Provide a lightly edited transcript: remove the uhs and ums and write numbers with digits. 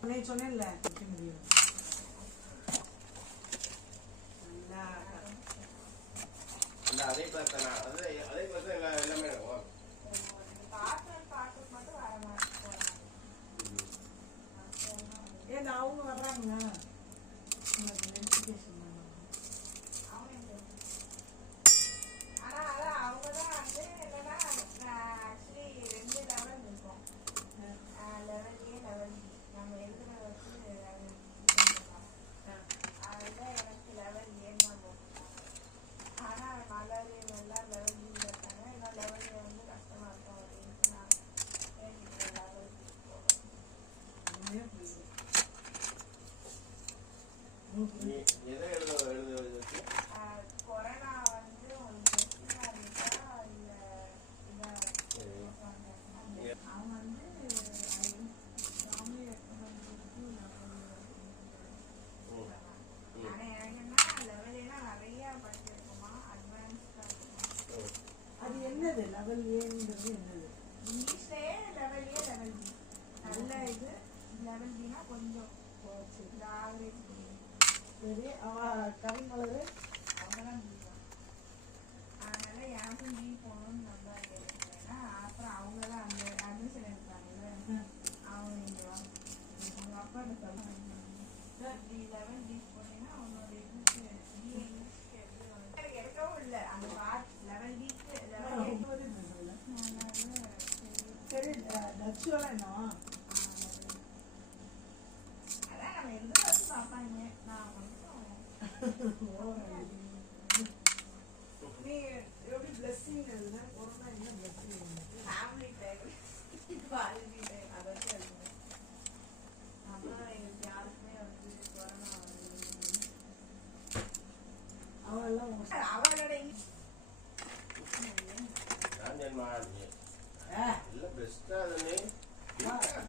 சொன்னேன்ல வைக்க முடியும். அதே பார்த்தா எல்லாமே ஏன் அவங்க வர்றாங்க நோட்டிஃபிகேஷன் லெவல் ஏங்கிறது என்னது? இங்கிலீஷ்லயே லெவல் ஏ லெவல் பி. நல்ல இது லெவல் பினா கொஞ்சம் ஆவரேஜ். சரி, அவ கவிமலர் அவங்கதான் பி தான். அதனால எனக்கும் பி போகணும்னு நல்லா கேட்குறேன்னா அப்புறம் அவங்க தான் அந்த அட்மிஷன் எடுத்தாங்கல்ல அவங்க இங்கே வாங்க அவங்க அப்பாட்ட சொல்லுவாங்க பி லெவல் பி போனீங்கன்னா அவனோட இதுக்கு பி இங்கிலீஷ்க்கு எனக்கு எடுக்கவும் இல்லை அந்த பார்ட் லெவல் பிக்கு லெவல் ஏ சரி. நச்சுவலாம் என்ன அதான் நம்ம எந்த வச்சு பார்ப்பாங்க. நான் நீ எப்படி பிளஸ்ஸிங் எழுதுனா கொரோனா என்ன பிளஸ்ஸிங் ஃபேமிலி டைம்